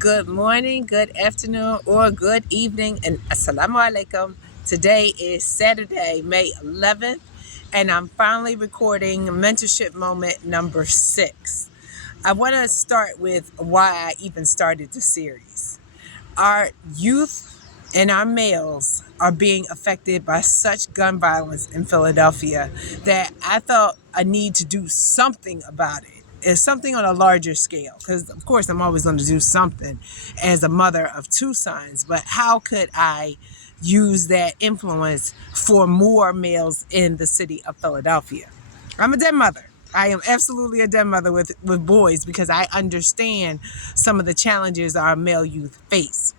Good morning, good afternoon, or good evening, and assalamu alaikum. Today is Saturday, May 11th, and I'm finally recording Mentorship Moment number 6. I want to start with why I even started the series. Our youth and our males are being affected by such gun violence in Philadelphia that I felt a need to do something about it. It's something on a larger scale, because of course I'm always going to do something as a mother of 2 sons, but how could I use that influence for more males in the city of Philadelphia? I'm a dead mother. I am absolutely a dead mother with boys, because I understand some of the challenges our male youth face.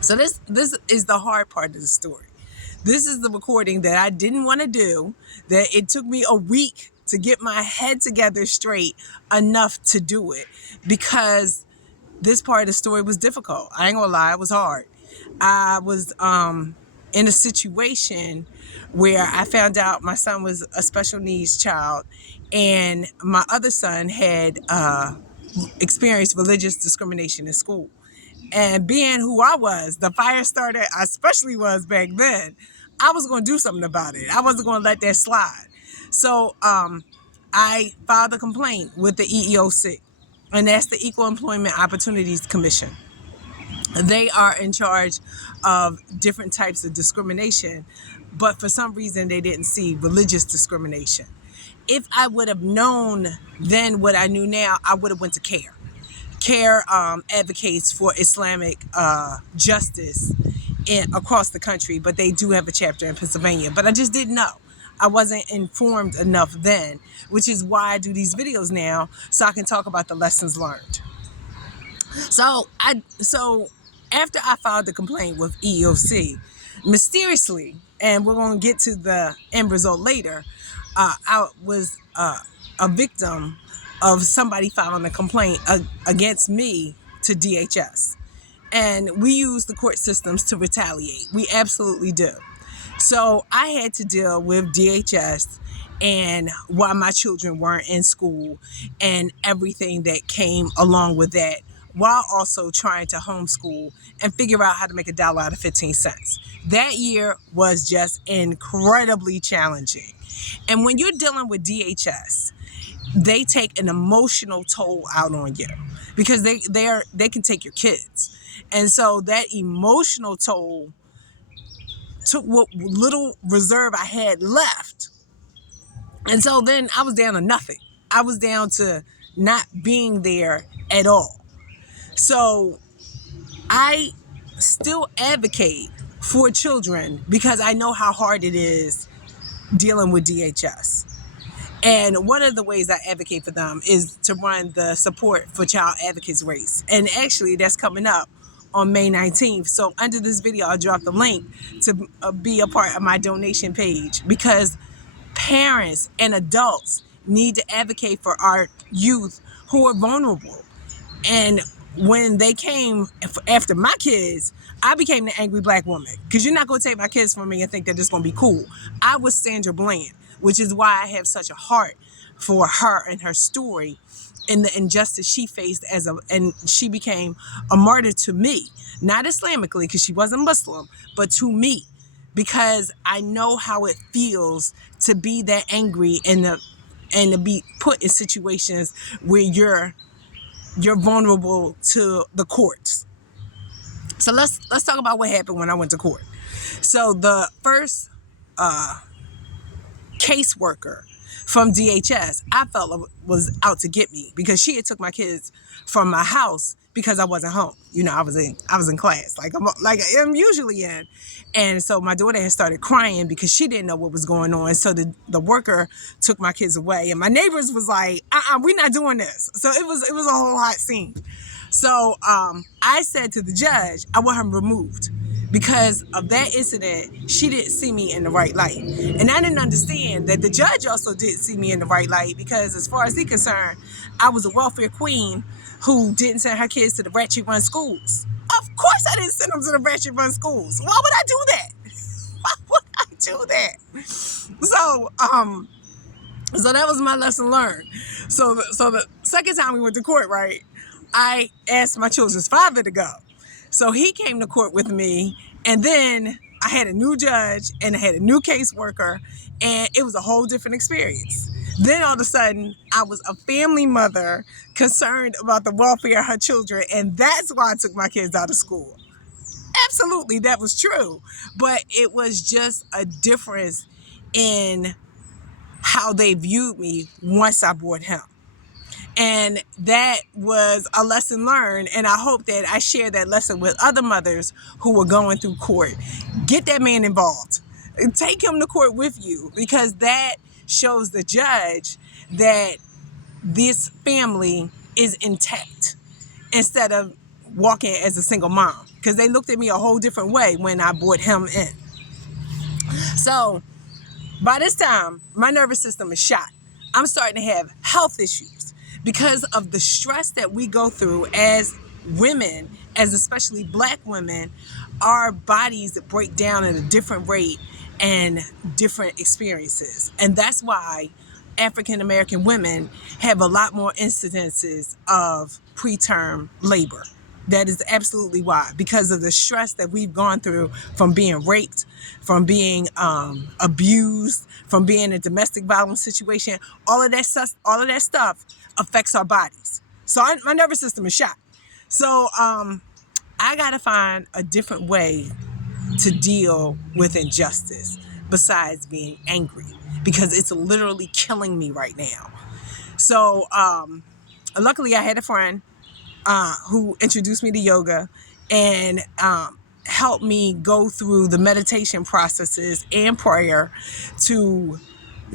So this is the hard part of the story. This is the recording that I didn't want to do, that it took me a week to get my head together straight enough to do it, because this part of the story was difficult. I ain't gonna lie, it was hard. I was in a situation where I found out my son was a special needs child, and my other son had experienced religious discrimination in school. And being who I was, the fire starter I especially was back then, I was going to do something about it. I wasn't going to let that slide. So I filed a complaint with the EEOC, and that's the Equal Employment Opportunities Commission. They are in charge of different types of discrimination, but for some reason they didn't see religious discrimination. If I would have known then what I knew now, I would have went to CARE. CARE advocates for Islamic justice across the country, but they do have a chapter in Pennsylvania. But I just didn't know. I wasn't informed enough then, which is why I do these videos now, so I can talk about the lessons learned. So after I filed the complaint with EEOC, mysteriously, and we're going to get to the end result later, I was a victim of somebody filing a complaint against me to DHS. And we use the court systems to retaliate. We absolutely do. So I had to deal with DHS and why my children weren't in school and everything that came along with that, while also trying to homeschool and figure out how to make $1 out of 15 cents. That year was just incredibly challenging. And when you're dealing with DHS, they take an emotional toll out on you, because they can take your kids. And so that emotional toll took what little reserve I had left. And so then I was down to nothing. I was down to not being there at all. So I still advocate for children, because I know how hard it is dealing with DHS. And one of the ways I advocate for them is to run the Support for Child Advocates race. And actually, that's coming up on May 19th. So under this video, I'll drop the link to be a part of my donation page, because parents and adults need to advocate for our youth who are vulnerable. And when they came after my kids, I became the angry black woman, because you're not going to take my kids from me and think that it's going to be cool. I was Sandra Bland, which is why I have such a heart for her and her story and the injustice she faced and she became a martyr to me, not Islamically, because she wasn't Muslim, but to me, because I know how it feels to be that angry and to be put in situations where you're vulnerable to the courts. So let's talk about what happened when I went to court. So the first caseworker from DHS, I felt was out to get me, because she had took my kids from my house because I wasn't home. You know, I was in class, like I'm usually in. And so my daughter had started crying because she didn't know what was going on. So the worker took my kids away, and my neighbors was like, we're not doing this. So it was a whole hot scene. So I said to the judge, I want him removed, because of that incident. She didn't see me in the right light. And I didn't understand that the judge also didn't see me in the right light, because as far as he's concerned, I was a welfare queen who didn't send her kids to the ratchet run schools. Of course I didn't send them to the ratchet run schools. Why would I do that? Why would I do that? So that was my lesson learned. So the second time we went to court, right? I asked my children's father to go. So he came to court with me, and then I had a new judge and I had a new caseworker, and it was a whole different experience. Then all of a sudden, I was a family mother concerned about the welfare of her children, and that's why I took my kids out of school. Absolutely, that was true. But it was just a difference in how they viewed me once I brought him. And that was a lesson learned. And I hope that I share that lesson with other mothers who were going through court. Get that man involved. Take him to court with you, because that shows the judge that this family is intact, instead of walking as a single mom. Because they looked at me a whole different way when I brought him in. So by this time, my nervous system is shot. I'm starting to have health issues because of the stress that we go through as women, as especially Black women. Our bodies break down at a different rate and different experiences. And that's why African American women have a lot more incidences of preterm labor. That is absolutely why, because of the stress that we've gone through from being raped, from being abused, from being in a domestic violence situation. All of that stuff affects our bodies. So my nervous system is shot. So I got to find a different way to deal with injustice besides being angry, because it's literally killing me right now. So luckily I had a friend who introduced me to yoga and helped me go through the meditation processes and prayer to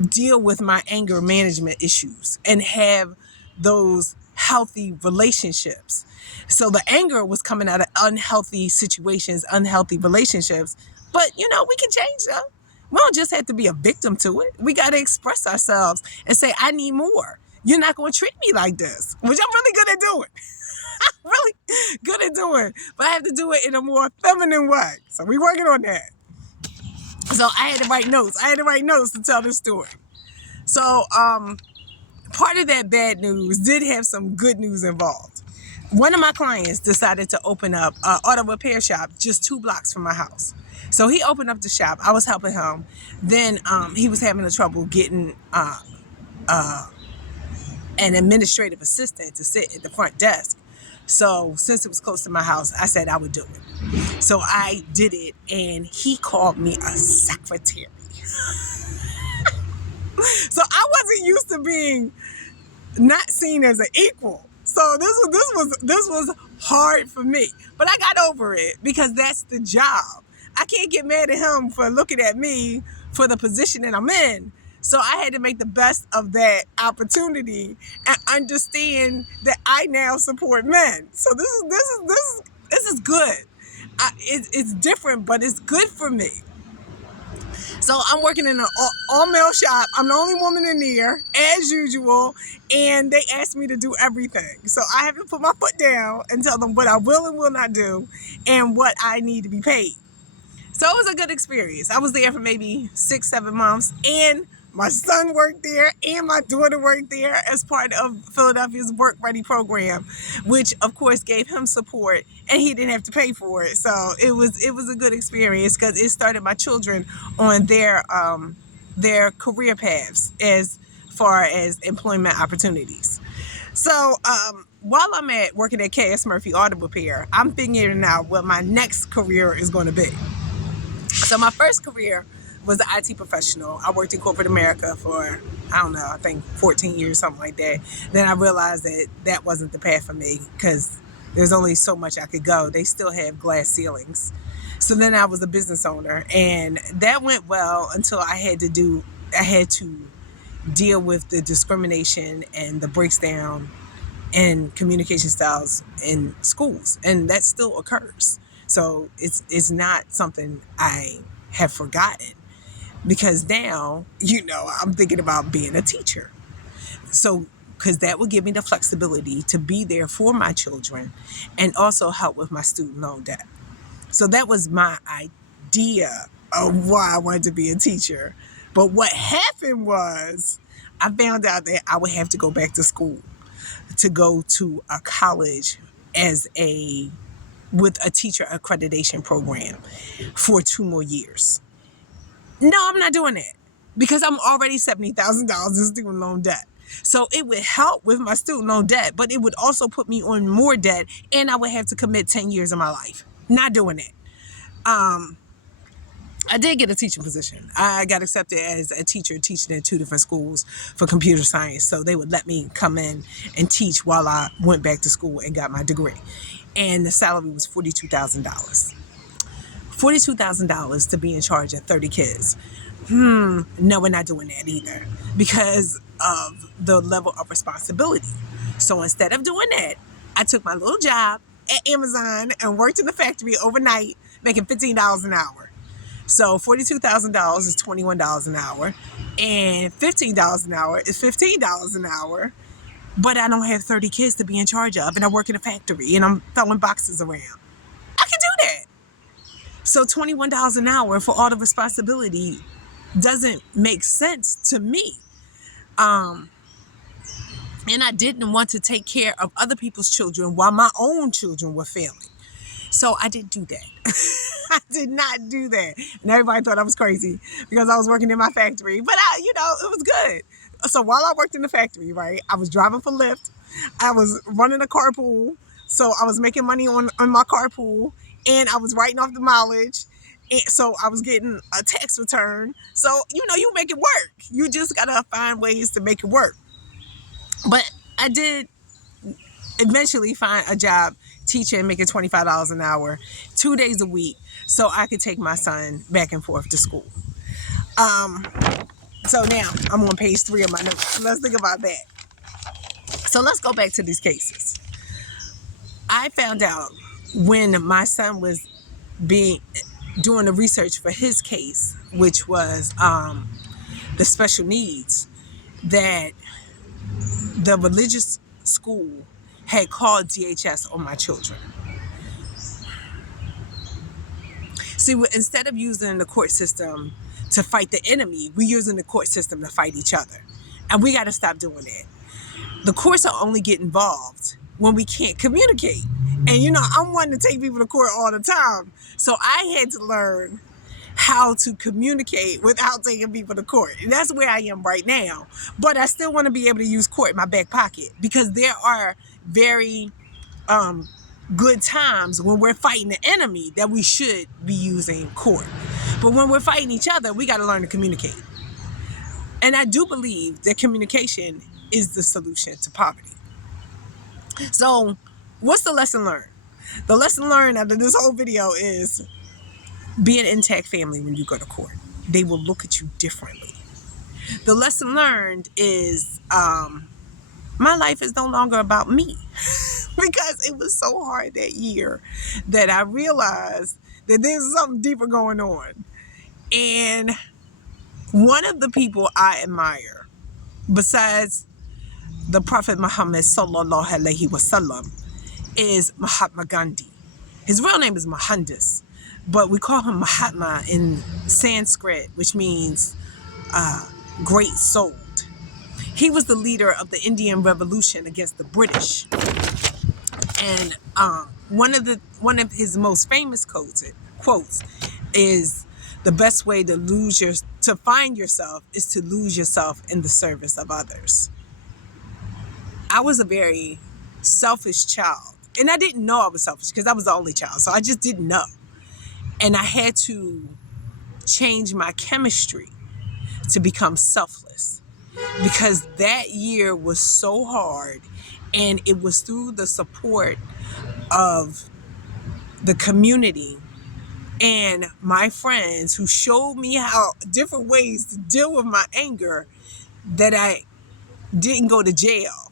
deal with my anger management issues and have those healthy relationships. So the anger was coming out of unhealthy situations, unhealthy relationships. But, we can change them. We don't just have to be a victim to it. We got to express ourselves and say, I need more. You're not going to treat me like this, which I'm really good at doing. Really good at doing. But I have to do it in a more feminine way. So we're working on that. So I had to write notes to tell this story. So part of that bad news did have some good news involved. One of my clients decided to open up an auto repair shop just 2 blocks from my house. So he opened up the shop. I was helping him. Then he was having trouble getting an administrative assistant to sit at the front desk. So since it was close to my house, I said I would do it. So I did it, and he called me a secretary. So I wasn't used to being not seen as an equal. So this was hard for me, but I got over it because that's the job. I can't get mad at him for looking at me for the position that I'm in. So I had to make the best of that opportunity and understand that I now support men. So this is good. It's different, but it's good for me. So I'm working in an all-male shop. I'm the only woman in there, as usual, and they asked me to do everything. So I have to put my foot down and tell them what I will and will not do and what I need to be paid. So it was a good experience. I was there for maybe 6-7 months, and my son worked there and my daughter worked there as part of Philadelphia's Work Ready program, which of course gave him support, and he didn't have to pay for it. So it was a good experience because it started my children on their career paths as far as employment opportunities. So while I'm working at K.S. Murphy Auto Repair, I'm figuring out what my next career is going to be. So my first career was an IT professional. I worked in corporate America for, I think 14 years, something like that. Then I realized that wasn't the path for me because there's only so much I could go. They still have glass ceilings. So then I was a business owner, and that went well until I had to deal with the discrimination and the breaks down in communication styles in schools, and that still occurs. So it's not something I have forgotten, because now, I'm thinking about being a teacher. So, because that would give me the flexibility to be there for my children and also help with my student loan debt. So that was my idea of why I wanted to be a teacher. But what happened was I found out that I would have to go back to school to go to a college with a teacher accreditation program for 2 more years. No, I'm not doing that because I'm already $70,000 in student loan debt. So it would help with my student loan debt, but it would also put me on more debt, and I would have to commit 10 years of my life. Not doing it. I did get a teaching position. I got accepted as a teacher teaching at 2 different schools for computer science. So they would let me come in and teach while I went back to school and got my degree. And the salary was $42,000. $42,000 to be in charge of 30 kids. No, we're not doing that either because of the level of responsibility. So instead of doing that, I took my little job at Amazon and worked in the factory overnight, making $15 an hour. So $42,000 is $21 an hour, and $15 an hour is $15 an hour. But I don't have 30 kids to be in charge of, and I work in a factory, and I'm throwing boxes around. I can do that. So $21 an hour for all the responsibility doesn't make sense to me. And I didn't want to take care of other people's children while my own children were failing. So I didn't do that. I did not do that. And everybody thought I was crazy because I was working in my factory. But it was good. So while I worked in the factory, right, I was driving for Lyft. I was running a carpool. So I was making money on my carpool. And I was writing off the mileage. And so I was getting a tax return. So, you make it work. You just got to find ways to make it work. But I did eventually find a job teaching, making $25 an hour, 2 days a week, so I could take my son back and forth to school. So now I'm on page 3 of my notes. Let's think about that. So let's go back to these cases. I found out when my son was doing the research for his case, which was the special needs, that the religious school had called DHS on my children. See, instead of using the court system to fight the enemy, we're using the court system to fight each other. And we got to stop doing that. The courts will only get involved when we can't communicate. And, I'm wanting to take people to court all the time. So I had to learn how to communicate without taking people to court. And that's where I am right now. But I still want to be able to use court in my back pocket because there are very good times when we're fighting the enemy that we should be using court. But when we're fighting each other, we got to learn to communicate. And I do believe that communication is the solution to poverty. So what's the lesson learned? The lesson learned out of this whole video is be an intact family when you go to court. They will look at you differently. The lesson learned is my life is no longer about me because it was so hard that year that I realized that there's something deeper going on. And one of the people I admire, besides the Prophet Muhammad sallallahu alaihi wasallam, is Mahatma Gandhi. His real name is Mohandas, but we call him Mahatma in Sanskrit, which means great souled. He was the leader of the Indian Revolution against the British. And one of his most famous quotes is, the best way to find yourself is to lose yourself in the service of others. I was a very selfish child. And I didn't know I was selfish because I was the only child. So I just didn't know. And I had to change my chemistry to become selfless because that year was so hard. And it was through the support of the community and my friends who showed me how different ways to deal with my anger that I didn't go to jail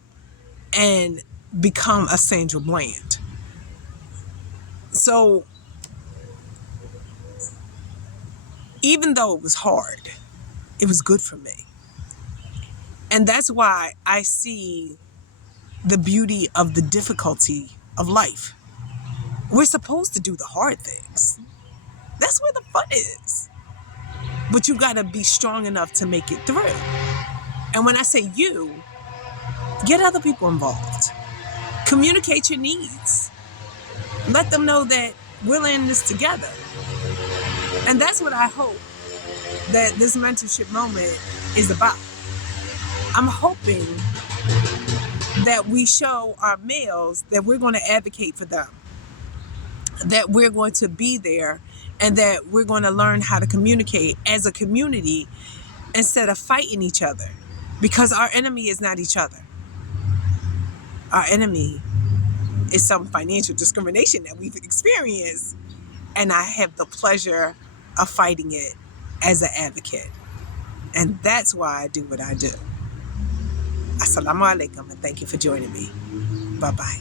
and become a Sandra Bland. So even though it was hard, it was good for me. And that's why I see the beauty of the difficulty of life. We're supposed to do the hard things. That's where the fun is. But you got to be strong enough to make it through. And when I say you, get other people involved. Communicate your needs. Let them know that we're in this together. And that's what I hope that this mentorship moment is about. I'm hoping that we show our males that we're going to advocate for them, that we're going to be there, and that we're going to learn how to communicate as a community instead of fighting each other. Because our enemy is not each other. Our enemy is some financial discrimination that we've experienced. And I have the pleasure of fighting it as an advocate. And that's why I do what I do. Assalamu alaikum, and thank you for joining me. Bye-bye.